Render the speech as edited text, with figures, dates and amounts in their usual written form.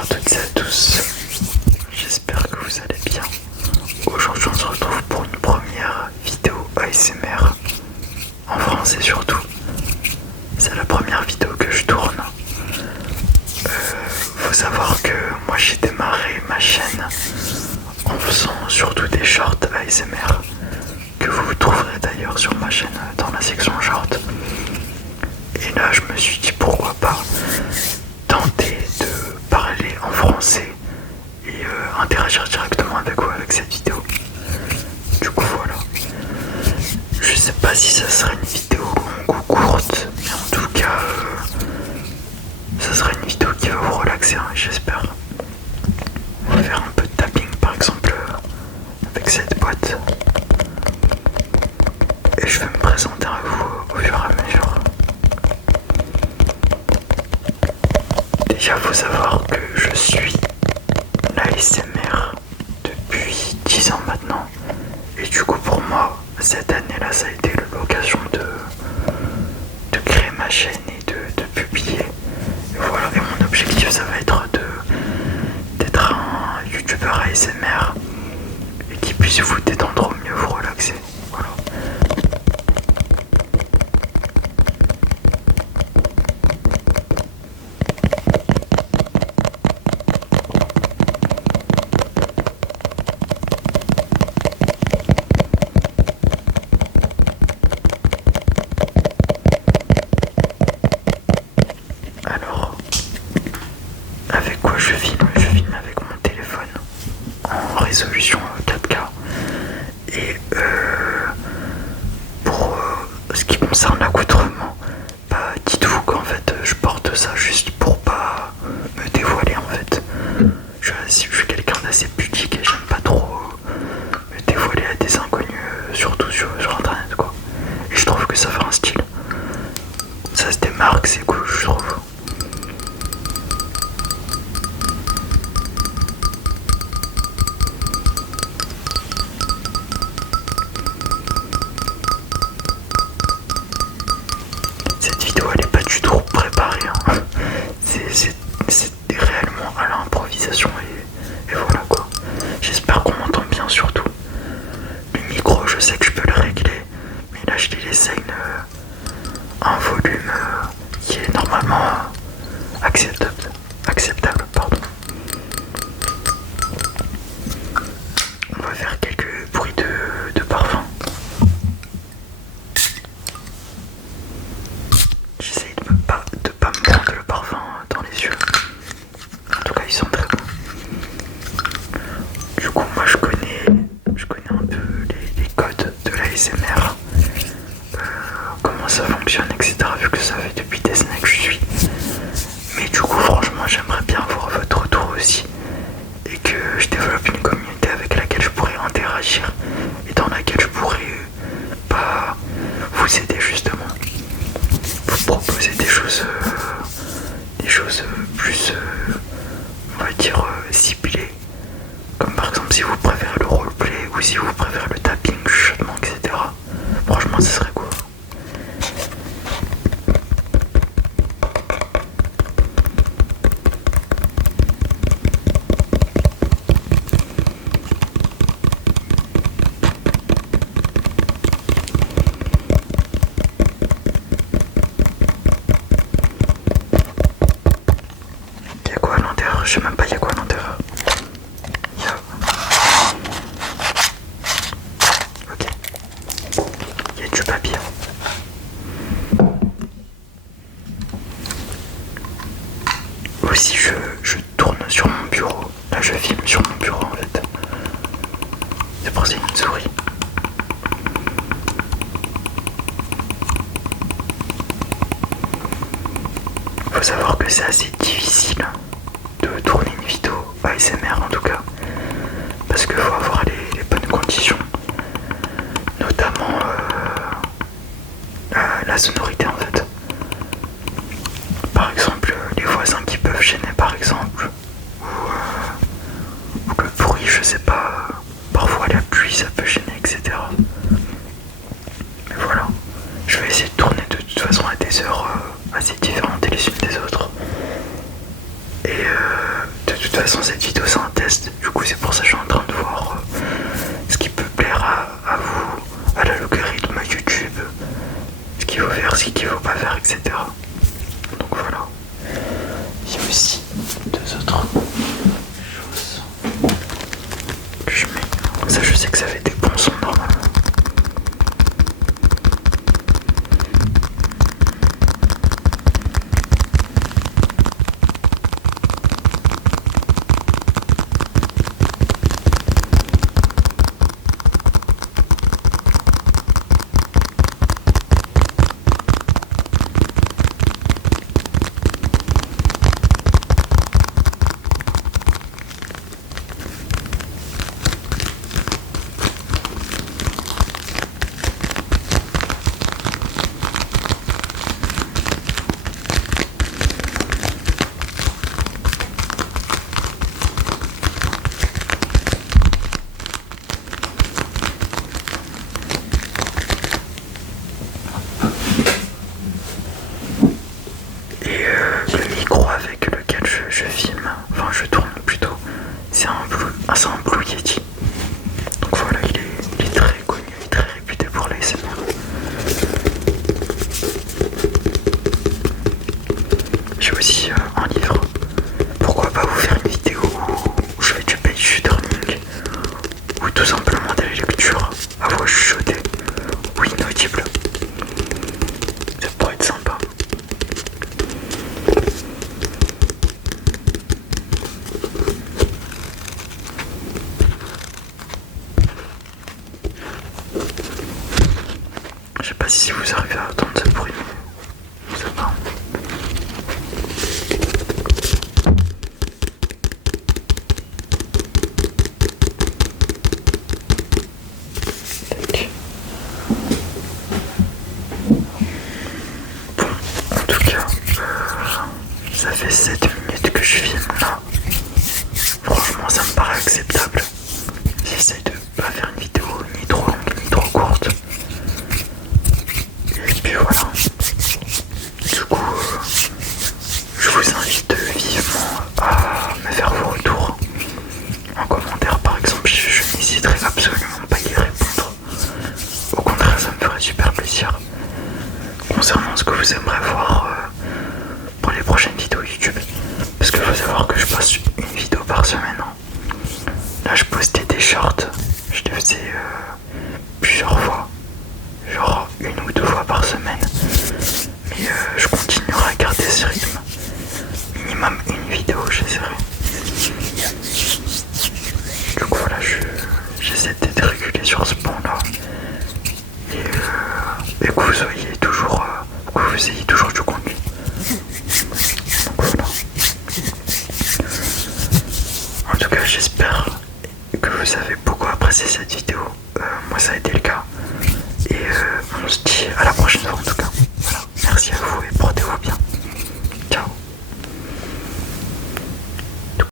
Bonjour à toutes et à tous, j'espère que vous allez bien. Aujourd'hui on se retrouve pour une première vidéo ASMR, en français surtout. C'est la première vidéo que je tourne. Faut savoir que moi j'ai démarré ma chaîne en faisant surtout des shorts ASMR, que vous trouverez d'ailleurs sur ma chaîne dans la section short. Et là je me suis dit pourquoi pas tenter de parler en français et interagir directement avec vous avec cette vidéo. Du coup voilà. Je sais pas si ça sera une vidéo longue ou courte, mais en tout cas ça sera une vidéo qui va vous relaxer, hein, j'espère. On va faire un peu de tapping par exemple avec cette boîte. Et je vais me présenter à vous au fur et à mesure. Déjà faut savoir que je suis l'ASMR depuis 10 ans maintenant. Et du coup pour moi, cette année-là, ça a été l'occasion de créer ma chaîne et de publier. Et voilà, et mon objectif ça va être d'être un youtubeur ASMR et qui puisse vous détendre au mieux, vous relaxer. Voilà. Alors, avec quoi je filme? Je filme avec mon téléphone en résolution 4K. Et pour ce qui concerne l'accoutrement, bah, dites-vous qu'en fait je porte ça juste pour pas me dévoiler en fait. Je suis quelqu'un d'assez pudique et j'aime pas trop me dévoiler à des inconnus, surtout sur internet quoi. Et je trouve que ça fait un style. Ça se démarque, c'est cool je trouve. Cette vidéo elle est pas du tout préparée, hein. C'est réellement à l'improvisation et voilà quoi. J'espère qu'on m'entend bien surtout. Le micro je sais que je peux le régler, mais là je lui laisse un volume qui est normalement acceptable pardon. On va faire quelques bruits de parfum. J'essaye de pas me prendre le parfum dans les yeux. En tout cas, ils sont très bons. Du coup, moi je connais un peu les codes de l'ASMR, comment ça fonctionne, etc. Vu que ça fait depuis des années que je suis. Mais du coup, franchement, j'aimerais bien voir votre retour aussi. Et que je développe une communauté avec laquelle je pourrais interagir et dans laquelle je pourrais pas vous aider justement. Vous proposer des choses plus, on va dire, ciblées. Comme par exemple si vous préférez le roleplay ou si vous préférez le tapping, chuchotement, etc. Franchement, ce serait cool. Y'a quoi à l'intérieur? Je sais même pas y'a quoi à l'intérieur. Ok. Il y a du papier. Aussi je tourne sur mon bureau. Là je filme sur mon bureau en fait. C'est pour ça qu'il y a une souris. Faut savoir que c'est assez difficile de tourner une vidéo ASMR en tout cas. Parce qu'il faut avoir les bonnes conditions. Notamment la sonorité en fait. Par exemple les voisins qui peuvent gêner par exemple. Ou le bruit, je sais pas. Parfois la pluie ça peut gêner, etc. Mais voilà. Je vais essayer de tourner de toute façon à des heures assez différentes les unes des autres. Et de façon cette vidéo c'est un test, du coup c'est pour ça que je suis en train de voir ce qui peut plaire à vous, à l'algorithme YouTube, ce qu'il faut faire, ce qu'il faut pas faire, etc. Donc voilà. Il y a aussi deux autres choses que je mets. Ça je sais que ça fait des bons sons normalement. Le micro avec lequel je filme, enfin je tourne plutôt, c'est un Blue Yeti. Donc voilà, il est très connu et très réputé pour l'ASMR. J'ai aussi un livre. Pourquoi pas vous faire une vidéo où je fais du page turning ou tout simplement des lectures à voix chuchotée ou inaudible. Ça pourrait être sympa. Je sais pas si vous arrivez à entendre ce bruit, mais ça va. Bon, en tout cas, ça fait 7 minutes que je filme là. Franchement, ça me paraît acceptable. J'essaie de pas faire une vidéo ni trop longue ni trop courte. Et puis voilà. Du coup, je vous invite vivement à me faire vos retours en commentaire par exemple. Je n'hésiterai absolument pas à y répondre. Au contraire, ça me ferait super plaisir. Concernant ce que vous aimeriez voir pour les prochaines vidéos YouTube. Parce qu'il faut savoir que je poste une vidéo par semaine. Là, je postais des shorts. Je les faisais plusieurs fois. Genre une ou deux fois par semaine. Mais je continuerai à garder ce rythme. Minimum une vidéo, j'essaierai. Du coup, voilà, j'essaie d'être régulier sur ce point-là. Et que vous soyez toujours, que vous ayez toujours du contenu. Donc voilà. En tout cas, j'espère que vous avez beaucoup apprécié cette vidéo. Moi, ça a été le cas. Et on se dit à la prochaine fois en tout cas. Voilà. Merci à vous et